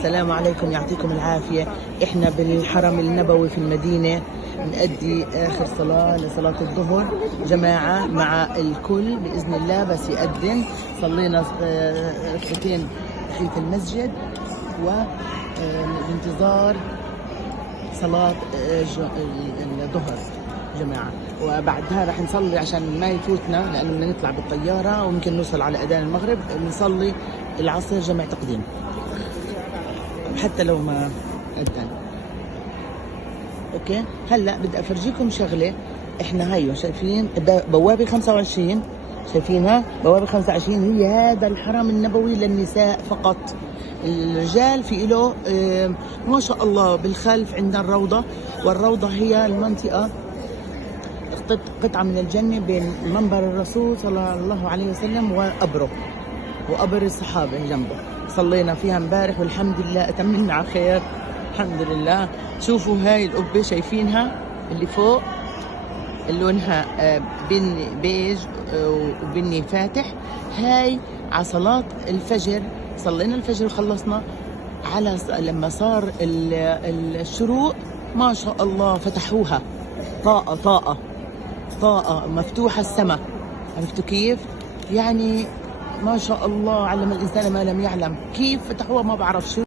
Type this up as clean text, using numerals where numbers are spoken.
السلام عليكم، يعطيكم العافية. احنا بالحرم النبوي في المدينة نأدي آخر صلاة لصلاة الظهر جماعة مع الكل بإذن الله، بس يأذن. صلينا ركعتين تحية المسجد وبانتظار صلاة الظهر جماعة، وبعدها راح نصلي عشان ما يفوتنا لأنه بدنا نطلع بالطيارة وممكن نوصل على أذان المغرب. نصلي العصر جمع تقديم حتى لو ما أذن. اوكي، هلا بدي افرجيكم شغله. احنا هيو شايفين بوابه 25، شايفينها بوابه 25 هي هذا الحرم النبوي للنساء فقط. الرجال في له ما شاء الله بالخلف عندنا الروضه، والروضه هي المنطقه قطعه من الجنه بين منبر الرسول صلى الله عليه وسلم وقبره وقبر الصحابه جنبه. صلينا فيها امبارح والحمد لله اتممنا على خير الحمد لله. شوفوا هاي القبة شايفينها اللي فوق لونها بني بيج وبني فاتح. هاي على صلاة الفجر، صلينا الفجر وخلصنا. على لما صار الشروق ما شاء الله فتحوها طاقة مفتوحة السماء. عرفتوا كيف؟ يعني ما شاء الله علم الإنسان ما لم يعلم. كيف فتحوها ما بعرف شو.